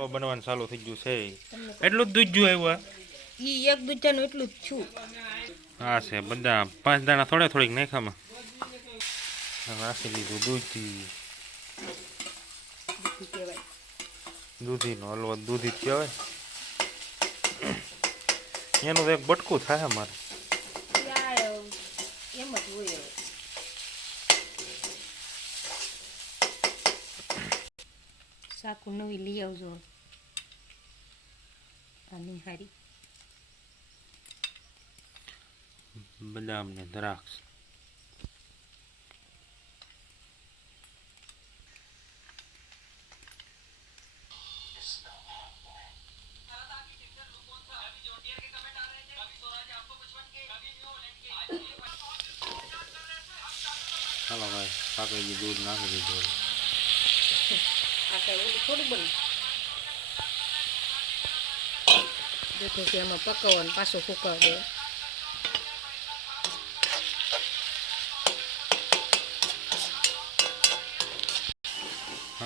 હલવો બનવાનું ચાલુ થઈ ગયું છે. એટલું જ દૂધ જો આવ્યું ઈ એક દૂધાનું એટલું જ છું. હા છે બધા પાંચ દાણા થોડે થોડીક નાખામાં નાખી દીધું. દૂધી દૂધીનો હલવો દૂધી જ કહેવાય. એનું એક બટકું થાય મારે યા એમ જ હોય હવે સાકુ નવી લઈ આવજો આ નિહારી બદામ ને દ્રાક્ષ ચાલો ભાઈ પાકડી દૂધ નાખી દીધું આ કઈ ઓલું થોડું બને દેખો કે એમાં પકવવાનું પાછો ફૂકાવ દે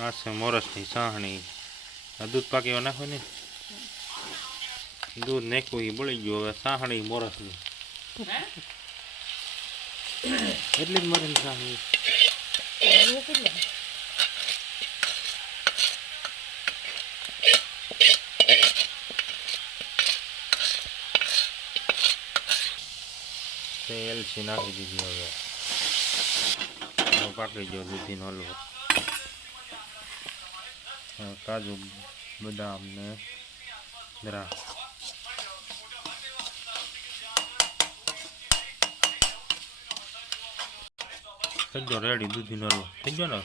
આ છે મોરસની સાહણી. આ દૂધ પાકી નાખો ને. દૂધ નાખ્યું એ બળી ગયું. હવે સાહણી મોરસની. એટલી જ મરી સાહણી. તે એલચી નાખી દીધી હવે. પાકી ગયો દૂધીનો હલવો. કાજુ બદામ ને દ્રા થઈ ગયો રેડી દૂધીનો હલવો. થઈ ગયો ને?